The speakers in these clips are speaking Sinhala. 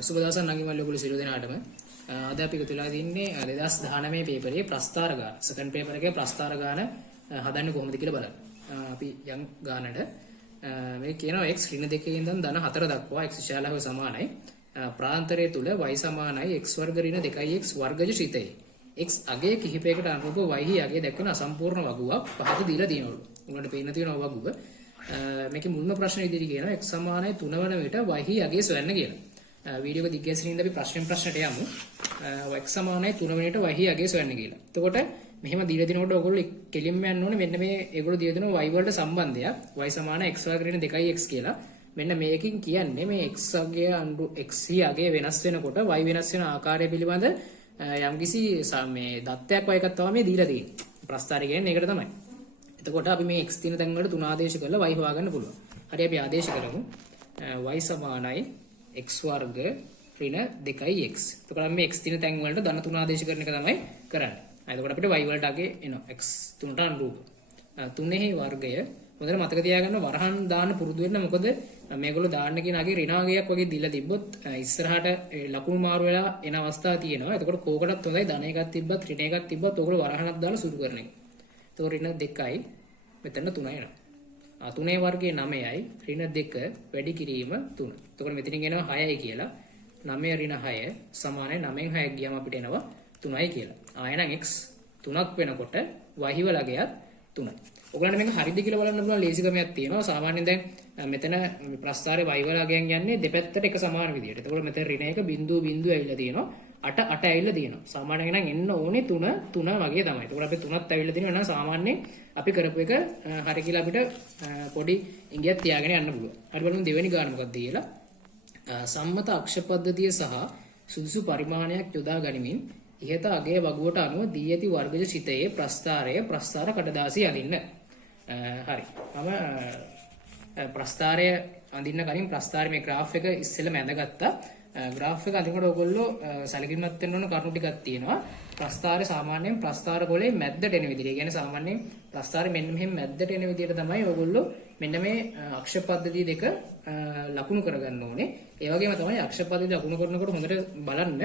සුබ දවසක් නංගිමල්ලි ඔයගොල්ලෝ සියලු දෙනාටම අද අපි එකතු වෙලා තින්නේ 2019 පේපරේ ප්‍රස්ථාර ගාන සෙකන්ඩ් පේපර් එකේ ප්‍රස්ථාර ගාන හදන්නේ කොහොමද කියලා බලන්න. අපි යම් ගානට මේ කියනවා x ඍණ 2 ඉඳන් ධන 4 දක්වා x විශාලව සමානයි. ප්‍රාන්තරය තුල y සමානයි x වර්ග ඍණ 2x වර්ගජ ශ්‍රිතයේ. x අගය කිහිපයකට අනුරූප y හි අගය දක්වන අසම්පූර්ණ වගුවක් පහත දීලා තියෙනවලු. උගලන්ට පේන්න තියෙනවා වගුව. මේකේ මුල්ම ප්‍රශ්න ඉදිරි කියනවා x සමානයි 3 වන විට y හි අගය සොයන්න කියලා. වීඩියෝ එක දිග්ගැසෙනින්ද අපි ප්‍රශ්නෙට යමු. x සමානයි 3 වෙනිට y හි අගය සොයන්න කියලා. එතකොට මෙහෙම දීලා දිනකොට ඔයගොල්ලෝ කෙලින්ම යන්න ඕනේ මෙන්න මේ ඒගොල්ලෝ දීලා දෙනවා y වලට සම්බන්ධයක් y සමාන x වර්ග ඍණ 2x කියලා. මෙන්න මේකෙන් කියන්නේ මේ x අගය x හි අගය වෙනස් වෙනකොට y වෙනස් වෙන ආකාරය පිළිබඳ යම්කිසි මේ දත්තයක් වගේ එකක් තමයි මේ දීලා තියෙන්නේ. ප්‍රස්ථාරය කියන්නේ ඒකට තමයි. එතකොට අපි මේ x තියෙන තැන් වලට 3 ආදේශ කරලා y හොයාගන්න පුළුවන්. හරි අපි ආදේශ කරමු. y සමානයි x වර්ග ඍණ 2x. එතකොට මේ x තියෙන තැන් වලට ධන 3 ආදේශ කරන එක තමයි කරන්නේ. එතකොට අපිට y වලට අගේ එනවා x 3ට අනුරූප. 3 වර්ගය හොඳට මතක තියාගන්න වරහන් දාන්න පුරුදු වෙන්න. මොකද මේගොල්ලෝ දාන්න කියන අගේ ඍණාගයක් වගේ දීලා තිබ්බොත් ඉස්සරහට ලකුණු මාරු වෙලා එන අවස්ථා තියෙනවා. එතකොට කෝකටත් හොඳයි ධන එකක් තිබ්බත් ඍණ එකක් තිබ්බත් ඔයගොල්ලෝ වරහනක් දාලා සුදු කරන එක. එතකොට ඍණ 2යි මෙතන 3යි එනවා. 3 වර්ගයේ 9යි ඍණ 2 වැඩි කිරීම 3. එතකොට මෙතනින් එනවා 6යි කියලා. 9 ඍණ 6 සමානයි 9න් 6ක් ගියාම අපිට එනවා 3යි කියලා. ආයෙනම් x 3ක් වෙනකොට y වල අගයත් 3යි. ඔයගලන්ට මේක හරිද කියලා බලන්න පුළුවන් ලේසි ක්‍රමයක් තියෙනවා. සාමාන්‍යයෙන් දැන් මෙතන ප්‍රස්ථාරයේ y වල අගයන් යන්නේ දෙපැත්තට එක සමාන විදියට. එතකොට මෙතන ඍණ 1 බිංදුව බිංදුව ඇවිල්ලා තියෙනවා. 8 8 ඇවිල්ලා තියෙනවා. සාමාන්‍යයෙන් නම් එන්න ඕනේ 3 3 වගේ තමයි. එතකොට අපි 3ත් ඇවිල්ලා තියෙනවා නම් සාමාන්‍යයෙන් අපි කරපු එක හරි කියලා අපිට පොඩි ඉඟියක් තියාගෙන යන්න පුළුවන්. හරි බලමු දෙවෙනි ගාන මොකක්ද කියලා. සම්මත අක්ෂ පද්ධතිය සහ සුදුසු පරිමාණයක් යොදා ගනිමින් ඉහත අගය වගුවට අනුව දී ඇති වර්ගජ චිතයේ ප්‍රස්ථාරය ප්‍රස්ථාර කඩදාසිය අඳින්න. හරි. මම ප්‍රස්ථාරය අඳින්න කලින් ප්‍රස්ථාරයේ මේ graph එක ඉස්සෙල්ලම ඇඳගත්තා. graph එක අඳිනකොට ඔයගොල්ලෝ සැලකිලිමත් වෙන්න ඕන කරුණු ටිකක් තියෙනවා. ප්‍රස්ථාරය සාමාන්‍යයෙන් ප්‍රස්ථාර ගොලේ මැද්දට එන විදිහට. ඒ කියන්නේ සාමාන්‍යයෙන් ප්‍රස්ථාරය මෙන්න මෙහෙම මැද්දට එන විදිහට තමයි ඔයගොල්ලෝ මෙන්න මේ අක්ෂ පද්ධතිය දෙක ලකුණු කරගන්න ඕනේ. ඒ වගේම තමයි අක්ෂ පද්ධතිය ලකුණු කරනකොට හොඳට බලන්න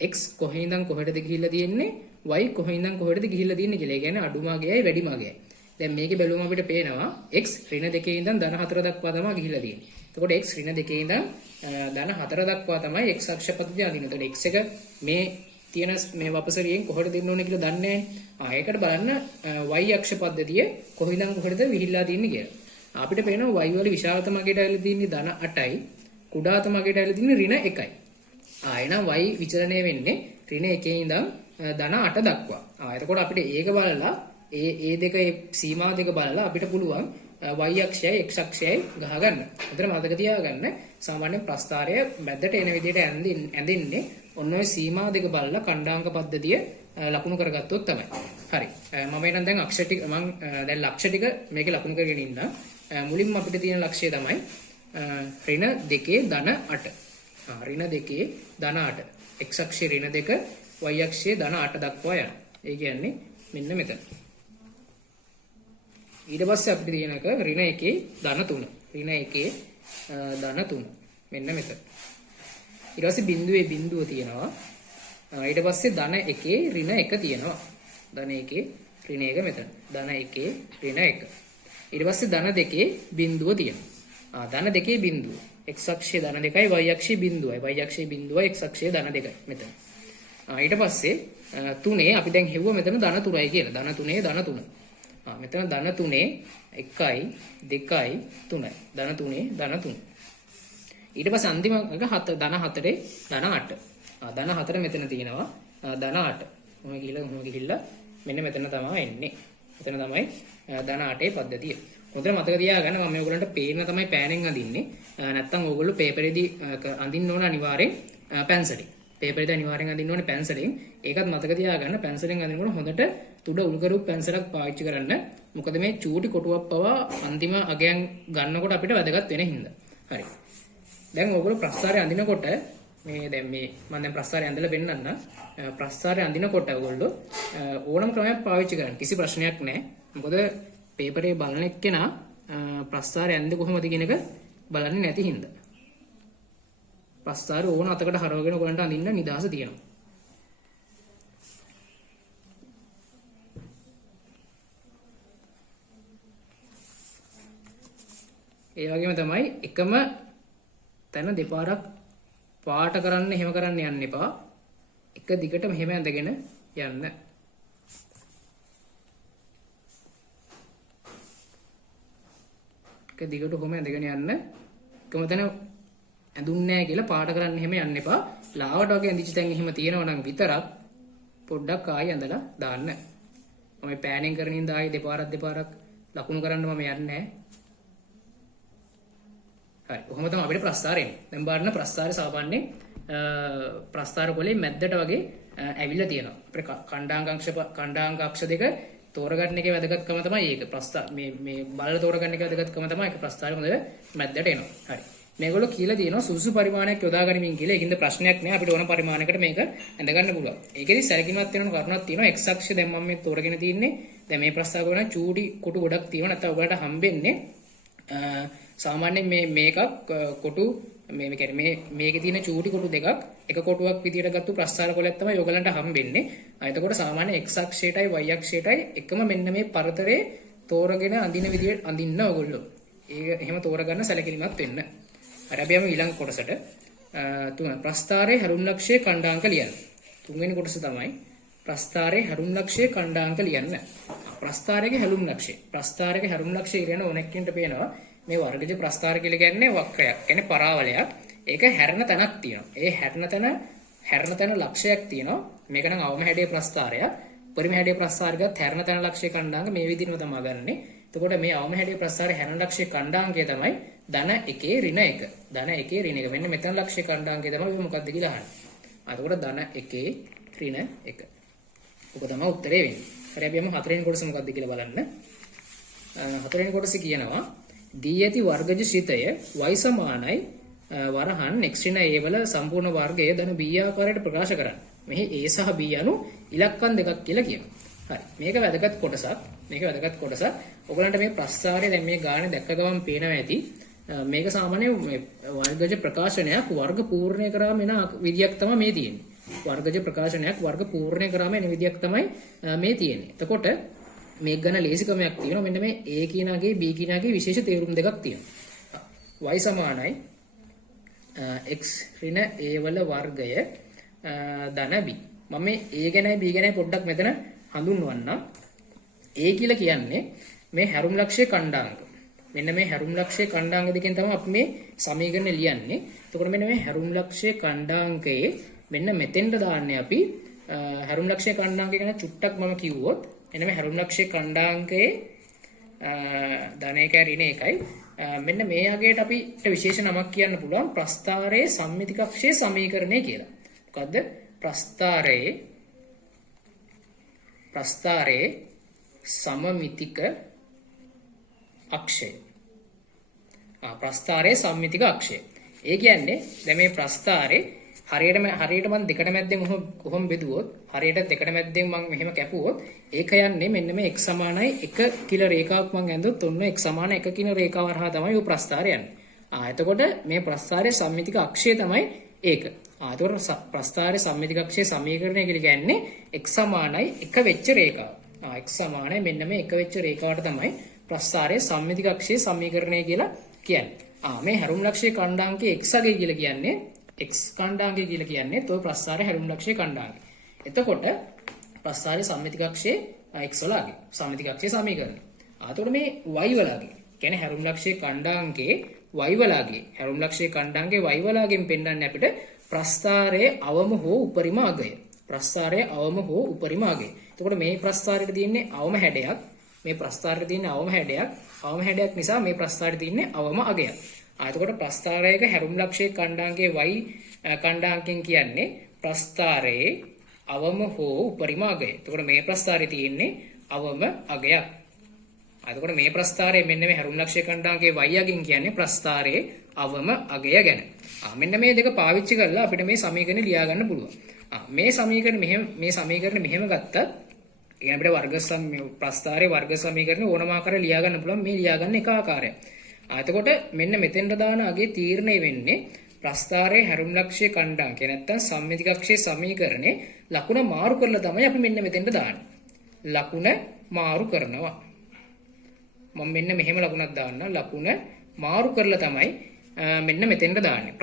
x කොහේ ඉඳන් කොහෙටද ගිහිල්ලා තියෙන්නේ y කොහේ ඉඳන් කොහෙටද ගිහිල්ලා තියෙන්නේ කියලා. ඒ කියන්නේ අඩුම අගයයි වැඩිම අගයයි. දැන් මේකේ බැලුවම අපිට පේනවා x ඍණ 2 ඉඳන් ධන 4 දක්වා තමයි ගිහිල්ලා තියෙන්නේ. එතකොට x ඍණ 2 ඉඳන් ධන 4 දක්වා තමයි x අක්ෂ පද්ධතිය අඳින්නේ. එතකොට x එක මේ තියෙන මේ වපසරියෙන් කොහෙට දෙන්න ඕනේ කියලා දන්නේ නැහැ. ඒකට බලන්න y අක්ෂ පද්ධතිය කොහේ ඉඳන් කොහෙටද විහිල්ලා තියෙන්නේ කියලා. අපිට පේනවා y වල විශාලතම අගයට ඇවිල්ලා තියෙන්නේ ධන 8යි. කුඩාතම අගයට ඇවිල්ලා තියෙන්නේ ඍණ 1යි. එහෙනම් y විචලනය වෙන්නේ ඍණ 1 ඉඳන් ධන 8 දක්වා. එතකොට අපිට ඒක බලලා ඒ දෙකේ සීමා දෙක බලලා අපිට පුළුවන් y අක්ෂයයි x අක්ෂයයි ගහගන්න. එතන මතක තියාගන්න සාමාන්‍ය ප්‍රස්ථාරය මැදට එන විදිහට ඇඳින්නේ ඔන්න ඔය සීමා දෙක බලලා ඛණ්ඩාංක පද්ධතිය ලකුණු කරගත්තොත් තමයි. හරි. මම එනම් දැන් අක්ෂ ටික මම දැන් ලක්ෂ ටික මේකේ ලකුණු කරගෙන ඉන්නම්. මුලින්ම අපිට තියෙන ලක්ෂය තමයි ඍණ 2 ධන 8. ඍණ 2 ධන 8. x අක්ෂයේ ඍණ 2 y අක්ෂයේ ධන 8 දක්වා යනවා. ඒ කියන්නේ මෙන්න මෙතන. ඊට පස්සේ අපිට තියෙන එක ඍණ 1 ධන 3. ඍණ 1 ධන 3. මෙන්න මෙතන. ඊට පස්සේ බිඳුවේ බිඳුව තියෙනවා. ඊට පස්සේ ධන 1 ඍණ 1 තියෙනවා. ධන 1 ඍණ 1 මෙතන. ධන 1 ඍණ 1. ඊට පස්සේ ධන 2 බිඳුව තියෙනවා. ධන 2 බිඳුව. x අක්ෂයේ ධන 2යි y අක්ෂයේ බිඳුවයි. y අක්ෂයේ බිඳුවයි x අක්ෂයේ ධන 2යි මෙතන. ඊට පස්සේ 3 අපි දැන් හෙව්ව මෙතන ධන 3යි කියලා. ධන 3 ධන 3. මෙතන ධන 3 1යි 2යි 3යි. ධන 3 ධන 3. ඊට පස්සේ අන්තිම එක ධන 4 ධන 8. ධන 4 මෙතන තියෙනවා. ධන 8. මොහොම ගිහිල්ලා මෙන්න මෙතන තමයි එන්නේ. මෙතන තමයි ධන 8 පද්ධතිය. හොඳට මතක තියාගන්න මම ඔයගොල්ලන්ට පේන තමයි පෑනෙන් අඳින්නේ. නැත්තම් ඔයගොල්ලෝ පේපරේදී අඳින්න ඕන අනිවාර්යෙන් පැන්සලෙන්. පේපරේදී අනිවාර්යෙන් අඳින්න ඕනේ පැන්සලෙන්. ඒකත් මතක තියාගන්න පැන්සලෙන් අඳිනකොට හොඳට තුඩ උල්කරු පැන්සලක් පාවිච්චි කරන්න. මොකද මේ චූටි කොටුවක් පවා අන්තිම අගයන් ගන්නකොට අපිට වැදගත් වෙන හින්දා. හරි. දැන් ඔයගොල්ලෝ ප්‍රස්ථාරය අඳිනකොට මේ දැන් මේ මම දැන් ප්‍රස්ථාරය අඳලා පෙන්නන්න. ප්‍රස්ථාරය අඳිනකොට ඔයගොල්ලෝ ඕනම ක්‍රමයක් පාවිච්චි කරන්න. කිසි ප්‍රශ්නයක් නැහැ. මොකද පේපරේ බලන එක්කෙනා ප්‍රස්ථාරය ඇඳෙන්නේ කොහොමද කියන එක බලන්නේ නැති හින්දා. ප්‍රස්ථාරය ඕන අතකට හරවගෙන ඔයගලන්ට අඳින්න නිදහස තියෙනවා. ඒ වගේම තමයි එකම තැන දෙපාරක් පාට කරන්න එහෙම කරන්න යන්න එපා. එක දිගට මෙහෙම ඇඳගෙන යන්න. එක දිගට කොහොම ඇඳගෙන යන්න. එකම තැන ඇඳුන්නේ නැහැ කියලා පාට කරන්න එහෙම යන්න එපා. ලාවට වගේ ඇඳිච්ච තැන් එහෙම තියෙනවා නම් විතරක් පොඩ්ඩක් ආයෙ ඇඳලා දාන්න. මම පෑනින් කරන ඉඳ ආයෙ දෙපාරක් ලකුණු කරන්න මම යන්නේ නැහැ. හරි. කොහොම තමයි අපිට ප්‍රස්ථාරය එන්නේ. දැන් බලන්න ප්‍රස්ථාරය සාමාන්‍යයෙන් ප්‍රස්ථාර කොලේ මැද්දට වගේ ඇවිල්ලා තියෙනවා. අපේ කණ්ඩාංග අක්ෂ දෙක තෝරගන්න එකේ වැදගත්කම තමයි ඒක. මේ බලලා තෝරගන්න එකේ වැදගත්කම තමයි ඒක ප්‍රස්ථාරය හොඳට මැද්දට එනවා. හරි. මේගොල්ලෝ කියලා තියෙනවා සුසු පරිමාණයක් යොදා ගනිමින් කියලා. ඒකින්ද ප්‍රශ්නයක් නෑ. අපිට ඕන පරිමාණයකට මේක ඇඳ ගන්න පුළුවන්. ඒකෙදි සැලකිලිමත් වෙන කරුණක් තියෙනවා. x අක්ෂය දැන් මම මේ තෝරගෙන තින්නේ. දැන් මේ ප්‍රස්ථාර කරන චූටි කොටු ගොඩක් තියෙනවා. නැත්නම් ඔයාලට හම්බෙන්නේ සාමාන්‍යයෙන් මේකක් කොටු මේ කියන්නේ මේකේ තියෙන චූටි කොටු දෙකක් එක කොටුවක් විදියට ගත්තු ප්‍රස්ථාර කොලයක් තමයි ඔයගලන්ට හම්බෙන්නේ. එතකොට සාමාන්‍ය x අක්ෂයටයි y අක්ෂයටයි එකම මෙන්න මේ පරතරේ තෝරගෙන අඳින විදියට අඳින්න ඕගොල්ලෝ. ඒක එහෙම තෝරගන්න සැලකිලිමත් වෙන්න. හරි අපි යමු ඊළඟ කොටසට. තුන ප්‍රස්ථාරයේ හැරුම් ලක්ෂයේ ඛණ්ඩාංක ලියන්න. තුන්වෙනි කොටස තමයි ප්‍රස්ථාරයේ හැරුම් ලක්ෂයේ ඛණ්ඩාංක ලියන්න. ප්‍රස්ථාරයේ හැරුම් ලක්ෂය. ප්‍රස්ථාරයේ හැරුම් ලක්ෂය කියන ඕනෙකින්ට පේනවා මේ වර්ගජ ප්‍රස්ථාර කියලා කියන්නේ වක්‍රයක්. කියන්නේ පරාවලයක්. ඒක හැරෙන තැනක් තියෙනවා. ඒ හැරෙන තැන ලක්ෂයක් තියෙනවා. මේක නම් අවම හැඩයේ ප්‍රස්ථාරයක්. පරිම හැඩයේ ප්‍රස්ථාරයකත් හැරෙන තැන ලක්ෂයේ ඛණ්ඩාංක මේ විදිහටම තමයි ගන්නෙ. එතකොට මේ අවම හැඩයේ ප්‍රස්ථාරයේ හැරෙන ලක්ෂයේ ඛණ්ඩාංකය තමයි ධන 1 ඍණ 1. ධන 1 ඍණ 1. මෙන්න මෙතන ලක්ෂයේ ඛණ්ඩාංකය තමයි ඔය මොකක්ද කියලා අහන්නේ. එතකොට ධන 1 ඍණ 1. ඔක තමයි උත්තරේ වෙන්නේ. හරි අපි යමු හතරවෙනි කොටස මොකක්ද කියලා බලන්න. හතරවෙනි කොටසේ කියනවා දී ඇති වර්ගජ ශිතය y සමානයි වරහන් x ඍණ a වල සම්පූර්ණ වර්ගය ධන b ආකාරයට ප්‍රකාශ කරන්න. මෙහි a සහ b යනු ඉලක්කම් දෙකක් කියලා කියනවා. හරි. මේක වැදගත් කොටසක්. ඔයගලන්ට මේ ප්‍රස්ථාරය දැන් මේ ගානේ දැක්ක ගමන් පේනවා ඇති. මේක සාමාන්‍ය වර්ගජ ප්‍රකාශනයක් වර්ග පූර්ණය කරාම එන විදියක් තමයි මේ තියෙන්නේ. වර්ගජ ප්‍රකාශනයක් වර්ග පූර්ණය කරාම එන විදියක් තමයි මේ තියෙන්නේ. එතකොට මේක ගැන ලේසිකමක් තියෙනවා. මෙන්න මේ a කියනාගේ b කියනාගේ විශේෂ තේරුම් දෙකක් තියෙනවා. y සමානයි x ඍණ a වල වර්ගය ධන b. මම මේ a ගැනයි b ගැනයි පොඩ්ඩක් මෙතන හඳුන්වන්නම්. a කියලා කියන්නේ මේ හැරුම් ලක්ෂයේ ඛණ්ඩාංක. මෙන්න මේ හැරුම් ලක්ෂයේ ඛණ්ඩාංක දෙකෙන් තමයි අපි මේ සමීකරණය ලියන්නේ. එතකොට මෙන්න මේ හැරුම් ලක්ෂයේ ඛණ්ඩාංකයේ මෙන්න මෙතෙන්ට දාන්නේ අපි හැරුම් ලක්ෂයේ ඛණ්ඩාංකය ගැන චුට්ටක් මම කිව්වොත් එන්න මේ හැරුම් ලක්ෂයේ ඛණ්ඩාංකයේ ධන 1 ඍණ 1යි මෙන්න මේ අගයට අපිට විශේෂ නමක් කියන්න පුළුවන් ප්‍රස්ථාරයේ සම්මිතික අක්ෂයේ සමීකරණය කියලා. මොකද්ද? ප්‍රස්ථාරයේ සමමිතික අක්ෂය. ප්‍රස්ථාරයේ සම්මිතික අක්ෂය. ඒ කියන්නේ දැන් මේ ප්‍රස්ථාරේ හරියට මම දෙකට මැද්දෙන් කොහොම බෙදුවොත් හරියට දෙකට මැද්දෙන් මම මෙහෙම කැපුවොත් ඒක යන්නේ මෙන්න මේ x සමානයි 1 කියලා රේඛාවක් මම ඇඳුවොත් ඔන්න x සමාන 1 කියන රේඛාව හරහා තමයි ඔය ප්‍රස්ථාරය යන්නේ. එතකොට මේ ප්‍රස්ථාරයේ සම්මිතික අක්ෂය තමයි ඒක. එතකොට ප්‍රස්ථාරයේ සම්මිතික අක්ෂයේ සමීකරණය කියලා කියන්නේ x සමානයි 1 වෙච්ච රේඛාව. x සමානයි මෙන්න මේ 1 වෙච්ච රේඛාවට තමයි ප්‍රස්ථාරයේ සම්මිතික අක්ෂයේ සමීකරණය කියලා කියන්නේ. මේ හැරුම් ලක්ෂයේ ඛණ්ඩාංකය x අගය කියලා කියන්නේ x ඛණ්ඩාංකය කියලා කියන්නේ toy ප්‍රස්ථාරයේ හැරුම් ලක්ෂයේ ඛණ්ඩාංකය. එතකොට ප්‍රස්ථාරයේ සම්මිතික අක්ෂයේ x වල අගය සම්මිතික අක්ෂයේ සමීකරණය. එතකොට මේ y වල අගය කියන්නේ හැරුම් ලක්ෂයේ ඛණ්ඩාංකයේ y වල අගය හැරුම් ලක්ෂයේ ඛණ්ඩාංකයේ y වල අගයෙන් පෙන්වන්නේ අපිට ප්‍රස්ථාරයේ අවම හෝ උපරිම අගය. ප්‍රස්ථාරයේ අවම හෝ උපරිම අගය. එතකොට මේ ප්‍රස්ථාරයට තියෙන්නේ අවම හැඩයක්. මේ ප්‍රස්ථාරයට තියෙන අවම හැඩයක් නිසා මේ ප්‍රස්ථාරයට තියෙන්නේ අවම අගයක්. එතකොට ප්‍රස්ථාරයක හැරුම් ලක්ෂයේ ඛණ්ඩාංකයේ y ඛණ්ඩාංකයෙන් කියන්නේ ප්‍රස්ථාරයේ අවම හෝ උපරිම අගය. එතකොට මේ ප්‍රස්ථාරයේ තියෙන්නේ අවම අගයක්. එතකොට මේ ප්‍රස්ථාරයේ මෙන්න මේ හැරුම් ලක්ෂයේ ඛණ්ඩාංකයේ y අගයෙන් කියන්නේ ප්‍රස්ථාරයේ අවම අගය ගැන. මෙන්න මේ දෙක පාවිච්චි කරලා අපිට මේ සමීකරණය ලියා ගන්න පුළුවන්. මේ සමීකරණ මෙහෙම ගත්තත් අපිට ප්‍රස්ථාරයේ වර්ග සමීකරණ ඕනම ආකාරයක ලියා ගන්න පුළුවන්. මේ ලියා ගන්න එක ආකාරයක්. එතකොට මෙන්න මෙතෙන්ට දාන අගේ තීරණය වෙන්නේ ප්‍රස්ථාරයේ හැරුම් ලක්ෂ්‍ය කණ්ඩාංකය නැත්තම් සම්මිති කක්ෂයේ සමීකරණේ ලකුණ මාරු කරලා තමයි අපි මෙන්න මෙතෙන්ට දාන්නේ. ලකුණ මාරු කරනවා. මම මෙන්න මෙහෙම ලකුණක් දාන්නම්. ලකුණ මාරු කරලා තමයි මෙන්න මෙතෙන්ට දාන්නේ.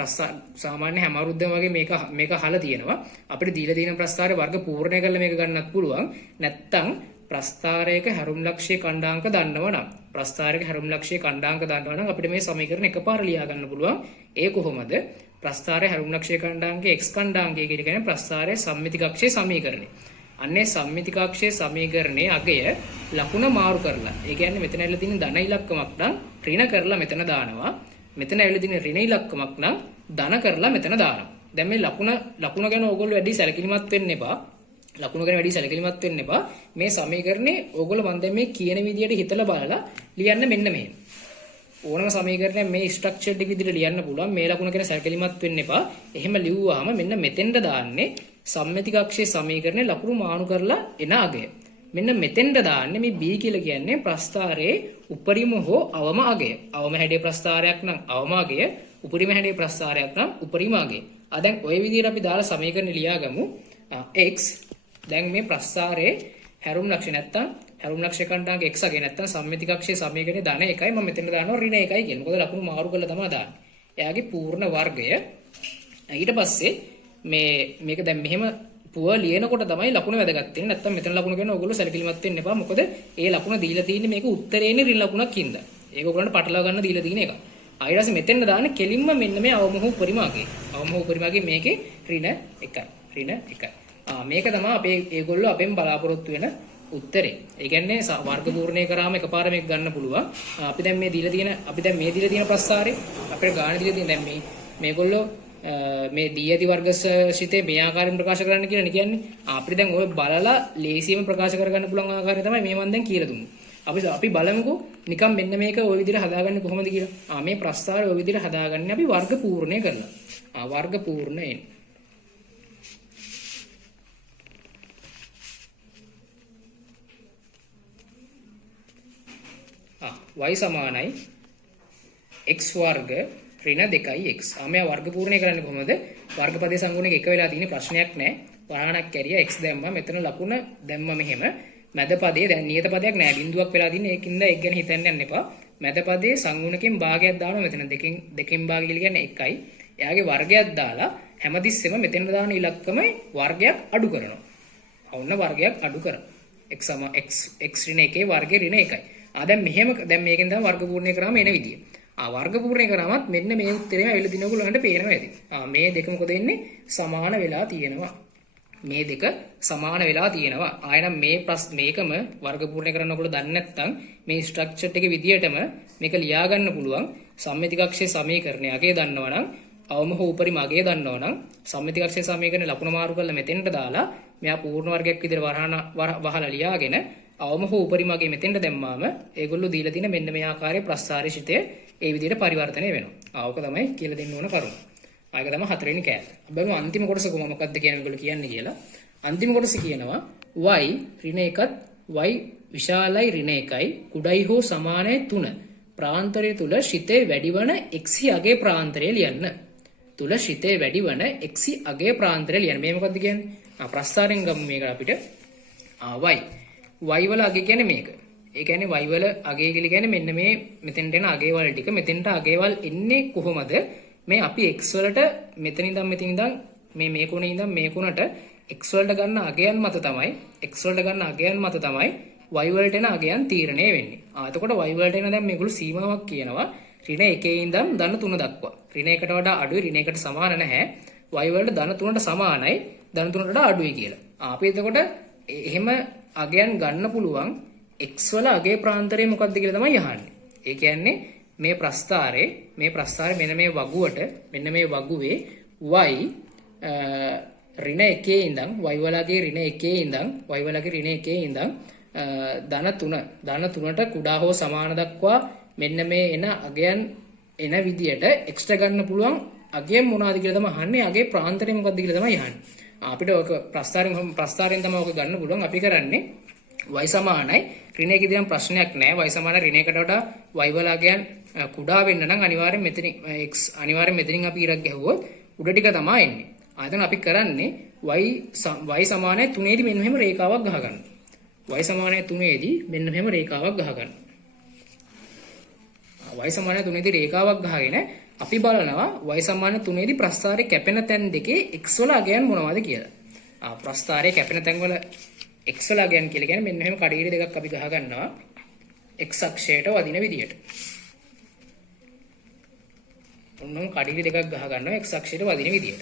සාමාන්‍ය හැම අවුරුද්දම වගේ මේක අහලා තියෙනවා. අපිට දීලා තියෙන ප්‍රස්ථාරයේ වර්ග පූර්ණය කරලා මේක ගන්නත් පුළුවන්. නැත්තම් ප්‍රස්ථාරයක හැරුම් ලක්ෂ්‍ය කණ්ඩාංක දන්නවා නම් ප්‍රස්ථාරයක හැරුම් ලක්ෂ්‍ය කණ්ඩාංක දන්නවා නම් අපිට මේ සමීකරණ එකපාර ලියා ගන්න පුළුවන්. ඒ කොහොමද? ප්‍රස්ථාරයේ හැරුම් ලක්ෂ්‍ය කණ්ඩාංකයේ x කණ්ඩාංකය කියන්නේ ප්‍රස්ථාරයේ සම්මිති කක්ෂයේ සමීකරණය. අන්නේ සම්මිති කක්ෂයේ සමීකරණයේ අගය ලකුණ මාරු කරලා. ඒ කියන්නේ මෙතන ඇවිල්ලා තියෙන ධන ඉලක්කමක් නම් ඍණ කරලා මෙතන දානවා. මෙතන ඇවිල්ලා තියෙන ඍණ ඉලක්කමක් නම් ධන කරලා මෙතන දානවා. දැන් මේ ලකුණ ගැන ඕගොල්ලෝ වැඩි සැලකිලිමත් වෙන්න එපා. ලකුණු ගැන වැඩි සැලකිලිමත් වෙන්න එපා. මේ සමීකරණේ ඕගොල්ලෝ මම දැන් මේ කියන විදියට හිතලා බලලා ලියන්න මෙන්න මෙහෙම. ඕනම සමීකරණයක් මේ ස්ට්‍රක්චර්ඩ් එක විදිහට ලියන්න පුළුවන්. මේ ලකුණ ගැන සැලකිලිමත් වෙන්න එපා. එහෙම ලිව්වහම මෙන්න මෙතෙන්ට දාන්නේ සම්මිති කක්ෂයේ සමීකරණේ ලකුණු මාරු කරලා එන අගය. මෙන්න මෙතෙන්ට දාන්නේ මේ b කියලා කියන්නේ ප්‍රස්ථාරයේ උපරිම හෝ අවම අගය. අවම හැඩයේ ප්‍රස්ථාරයක් නම් අවම අගය, උපරිම හැඩයේ ප්‍රස්ථාරයක් නම් උපරිම අගය. දැන් ওই විදිහට අපි දාලා සමීකරණ ලියාගමු. x දැන් මේ ප්‍රස්ථාරයේ හැරුම් ලක්ෂ්‍ය නැත්තම් හැරුම් ලක්ෂ්‍ය කණ්ඩාංක x අගේ නැත්තම් සම්මිති කක්ෂයේ සමීකරණේ ධන 1යි මම මෙතන දානවා ඍණ 1යි කියන. මොකද ලකුණු මාරු කරලා තමයි දාන්නේ. එයාගේ පූර්ණ වර්ගය. ඊට පස්සේ මේක දැන් මෙහෙම පුව ලියනකොට තමයි ලකුණ වැදගත් වෙන්නේ. නැත්තම් මෙතන ලකුණ ගැන ඔයගොල්ලෝ සැලකිලිමත් වෙන්න එපා. මොකද ඒ ලකුණ දීලා තියෙන්නේ මේක උත්තරේනේ ඍණ ලකුණක් හින්දා. ඒක ඔයගොල්ලන්ට පටලවා ගන්න දීලා තියෙන එක. ඊට පස්සේ මෙතෙන් දාන්නේ කෙලින්ම මෙන්න මේ අවම හෝ උපරිම අගේ. අවම හෝ උපරිම අගේ මේකේ ඍණ 1යි. ඍණ 1යි. මේක තමයි අපේ ඒගොල්ලෝ අපෙන් බලාපොරොත්තු වෙන උත්තරේ. ඒ කියන්නේ වර්ග පූර්ණය කරාම එකපාර මේක ගන්න පුළුවන්. අපි දැන් මේ දීලා තියෙන ප්‍රස්ථාරේ අපේ ගාණ දීලා තියෙන දැන් මේගොල්ලෝ මේ දී ඇති වර්ග ශිතේ මේ ආකාරයෙන් ප්‍රකාශ කරන්න කියලා නේ කියන්නේ. අපිට දැන් ඔය බලලා ලේසියෙන්ම ප්‍රකාශ කරගන්න පුළුවන් ආකාරය තමයි මේ මම දැන් කියලා දුන්නේ. අපි බලමුකෝ නිකන් මෙන්න මේක ওই විදිහට හදාගන්නේ කොහොමද කියලා. මේ ප්‍රස්ථාරය ওই විදිහට හදාගන්නේ අපි වර්ග පූර්ණය කරලා. වර්ග පූර්ණයෙන් y සමානයි x වර්ග ඍණ 2x. මේ වර්ග පූර්ණය කරන්නේ කොහොමද? වර්ගපදයේ සංගුණයක එක වෙලා තියෙන ප්‍රශ්නයක් නැහැ. වරහණක් කැරියා x දැම්මා. මෙතන ලකුණ දැම්මා මෙහෙම. මැද පදයේ දැන් නියත පදයක් නැහැ. බිඳුවක් වෙලා තියෙන්නේ. ඒකින්ද ඒක ගැන හිතන්න යන්න එපා. මැද පදයේ සංගුණකෙන් භාගයක් දානවා මෙතන. දෙකෙන් භාගය කියලා කියන්නේ 1යි. එයාගේ වර්ගයක් දාලා හැමතිස්සෙම මෙතෙන් දාන ඉලක්කම වර්ගයක් අඩු කරනවා. ඔන්න වර්ගයක් අඩු කරනවා. x ඍණ 1 වර්ගය ඍණ 1යි. දැන් මේකෙන් තමයි වර්ග පූර්ණය කරාම එන විදිය. වර්ග පූර්ණය කරාමත් මෙන්න මේ උත්තරේම ඇවිල්ලා දින ඔයගොල්ලන්ට පේනවා ඇති. මේ දෙක මොකද වෙන්නේ? සමාන වෙලා තියෙනවා. මේ දෙක සමාන වෙලා තියෙනවා. ආයෙනම් මේකම වර්ග පූර්ණය කරන්න ඔයගොල්ලෝ දන්නේ නැත්නම් මේ ස්ට්‍රක්චර්ඩ් එකේ විදියටම මේක ලියා ගන්න පුළුවන්. සම්මිති කක්ෂයේ සමීකරණය අගේ දන්නවනම් අවම හෝ උපරිම අගේ දන්නවනම් සම්මිති කක්ෂයේ සමීකරණේ ලකුණ මාරු කරලා මෙතෙන්ට දාලා මෙයා පූර්ණ වර්ගයක් විදිහට වහලා ලියාගෙන අවම හෝ උපරිම අගේ මෙතෙන්ට දැම්මාම ඒගොල්ලෝ දීලා තියෙන මෙන්න මේ ආකාරයේ ප්‍රස්ථාරයේ ශිතය ඒ විදිහට පරිවර්තනය වෙනවා. ඕක තමයි කියලා දෙන්න ඕන කරුණ. ආයක තමයි හතරවෙනි කෑල්ල. අපි අන්තිම කොටස මොකක්ද කියන්නේ ඒගොල්ලෝ කියන්නේ කියලා. අන්තිම කොටස කියනවා y ඍණ 1ත් y විශාලයි ඍණ 1යි කුඩයි හෝ සමානයි 3 ප්‍රාන්තරය තුල ශිතේ වැඩිවන x අගේ ප්‍රාන්තරය ලියන්න. තුල ශිතේ වැඩිවන x අගේ ප්‍රාන්තරය ලියන්න. මේ මොකක්ද කියන්නේ? ප්‍රස්ථාරයෙන් ගමු මේක අපිට. y වල අගේ කියන්නේ මේක. ඒ කියන්නේ y වල අගේ කියලා කියන්නේ මෙන්න මේ මෙතෙන්ට එන අගේවල ටික. මෙතෙන්ට අගේවල් එන්නේ කොහොමද? මේ අපි x වලට මෙතන ඉඳන් මේ කොනේ ඉඳන් මේ කොනට x වලට ගන්න අගයන් මත තමයි y වලට එන අගයන් තීරණය වෙන්නේ. එතකොට y වලට එන දැන් මේගොල්ලෝ සීමාවක් කියනවා ඍණ 1 ඉඳන් ධන 3 දක්වා. ඍණ 1ට වඩා අඩුයි, ඍණ 1ට සමාන නැහැ. y වලට ධන 3ට සමානයි, ධන 3ට වඩා අඩුයි කියලා. අපි එතකොට එහෙම අගයන් ගන්න පුළුවන් x වල අගේ ප්‍රාන්තරය මොකක්ද කියලා තමයි අහන්නේ. ඒ කියන්නේ මේ ප්‍රස්ථාරේ මෙන්න මේ වගුවට මෙන්න මේ වගුවේ y ඍණ 1 ඉඳන් y වලගේ ඍණ 1 ඉඳන් ධන 3ට කුඩා හෝ සමාන දක්වා මෙන්න මේ එන අගයන් එන විදියට එක්ස්ට්‍රා ගන්න පුළුවන් අගයන් මොනවාද කියලා තමයි අහන්නේ. අගේ ප්‍රාන්තරය මොකක්ද කියලා තමයි අහන්නේ. අපිට ඔක ප්‍රස්ථාරයෙන් තමයි ඔක ගන්න පුළුවන්. අපි කරන්නේ y සමානයි ඍණ 1 ඉඳන් ප්‍රශ්නයක් නැහැ. y සමාන ඍණ 1කට වඩා y වල අගයන් කුඩා වෙන්න නම් අනිවාර්යෙන් මෙතනින් x අනිවාර්යෙන් මෙතනින් අපි ඉරක් ගැහුවොත් උඩ ටික තමයි එන්නේ. ආයෙත් අපි කරන්නේ y සමානයි 3 දී මෙන්න මෙහෙම රේඛාවක් ගහගන්න. y සමානයි 3 දී මෙන්න මෙහෙම රේඛාවක් ගහගන්න. y සමානයි 3 දී රේඛාවක් ගහගෙන අපි බලනවා y සමානයි 3 දී ප්‍රස්ථාරයේ කැපෙන තැන් දෙකේ x වල අගයන් මොනවද කියලා. ප්‍රස්ථාරයේ කැපෙන තැන් වල x වල අගයන් කියලා කියන්නේ මෙන්න මෙහෙම කඩිරි දෙකක් අපි ගහගන්නවා x අක්ෂයට වදින විදියට. ඔන්න කඩිරි දෙකක් ගහගන්නවා x අක්ෂයට වදින විදියට.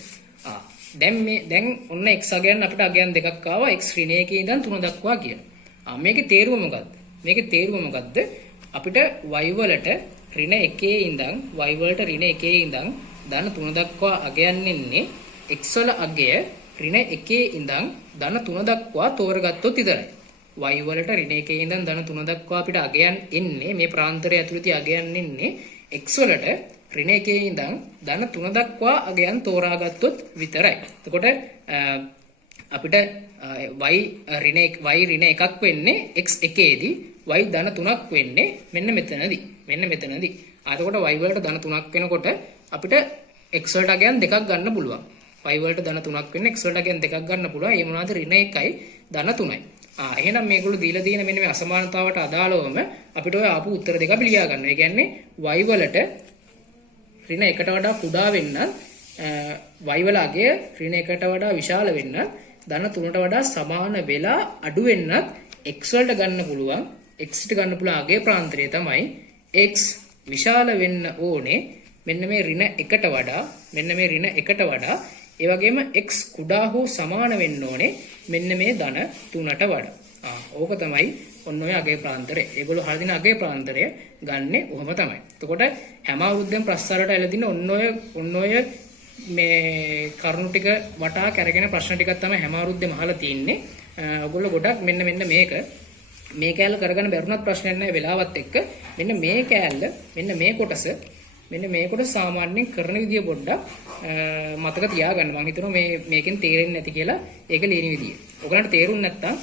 දැන් ඔන්න x අගයන් අපිට අගයන් දෙකක් ආවා x ඍණ 1 ඉඳන් 3 දක්වා කියලා. මේකේ තේරුම මොකද්ද? මේකේ තේරුම මොකද්ද? අපිට y වලට ඍණ 1 ඉඳන් y වලට ඍණ 1 ඉඳන් ධන 3 දක්වා අගයන් ඉන්නේ x වල අගය ඍණ 1 ඉඳන් ධන 3 දක්වා තෝරගත්තොත් විතරයි. y වලට ඍණ 1 ඉඳන් ධන 3 දක්වා අපිට අගයන් එන්නේ මේ ප්‍රාන්තරය ඇතුළතදී අගයන් ඉන්නේ x වලට ඍණ 1 ඉඳන් ධන 3 දක්වා අගයන් තෝරාගත්තොත් විතරයි. එතකොට අපිට y ඍණ 1ක් වෙන්නේ x 1 දී y ධන 3ක් වෙන්නේ මෙන්න මෙතනදී. එතකොට y වලට ධන 3ක් වෙනකොට අපිට x වලට අගයන් දෙකක් ගන්න පුළුවන්. y වලට ධන 3ක් වෙන්නේ x වලට අගයන් දෙකක් ගන්න පුළුවන්. ඒ මොනවාද? ඍණ 1යි ධන 3යි. එහෙනම් මේගොල්ලෝ දීලා තියෙන මෙන්න මේ අසමානතාවට අදාළවම අපිට ඔය ආපු උත්තර දෙක අපි ලියා ගන්න. ඒ කියන්නේ y වලට ඍණ 1ට වඩා කුඩා වෙන්න y වල අගය ඍණ 1ට වඩා විශාල වෙන්න ධන 3ට වඩා සමාන වෙලා අඩු වෙන්නත් x වලට ගන්න පුළුවන්. x ට ගන්න පුළුවන් අගය ප්‍රාන්තරය තමයි x විශාල වෙන්න ඕනේ මෙන්න මේ ඍණ 1ට වඩා ඒ වගේම x කුඩා හෝ සමාන වෙන්න ඕනේ මෙන්න මේ ධන 3ට වඩා. ඕක තමයි ඔන්න ඔය අගය ප්‍රාන්තරය. ඒගොල්ලෝ හරින අගය ප්‍රාන්තරය ගන්නෙ ඔහම තමයි. එතකොට හැම අවුරුද්දෙම ප්‍රස්තාරයට ඇවිදින ඔන්න ඔය මේ කරුණු ටික වටා කරගෙන ප්‍රශ්න ටිකක් තමයි හැම අවුරුද්දෙම අහලා තියෙන්නේ. ඔයගොල්ලෝ ගොඩක් මෙන්න මේ කෑල්ල කරගන්න බැරුණත් ප්‍රශ්නයක් නැහැ වෙලාවත් එක්ක. මෙන්න මේ කොටස සාමාන්‍යයෙන් කරන විදිය පොඩ්ඩක් මතක තියාගන්න. මම හිතනවා මේකෙන් තේරෙන්නේ නැති කියලා ඒක ලියන විදිය. ඔයගලන්ට තේරුම් නැත්නම්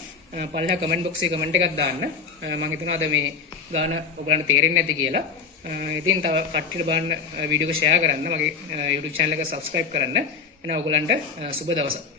පල්ලා කමෙන්ට් බොක්ස් එකේ කමෙන්ට් එකක් දාන්න. මම හිතනවා අද මේ ගාන ඔයගලන්ට තේරෙන්නේ නැති කියලා. ඉතින් තව කට්ටියට බලන්න වීඩියෝ එක ෂෙයා කරන්න. මගේ YouTube channel එක subscribe කරන්න. එහෙනම් ඔයගලන්ට සුබ දවසක්.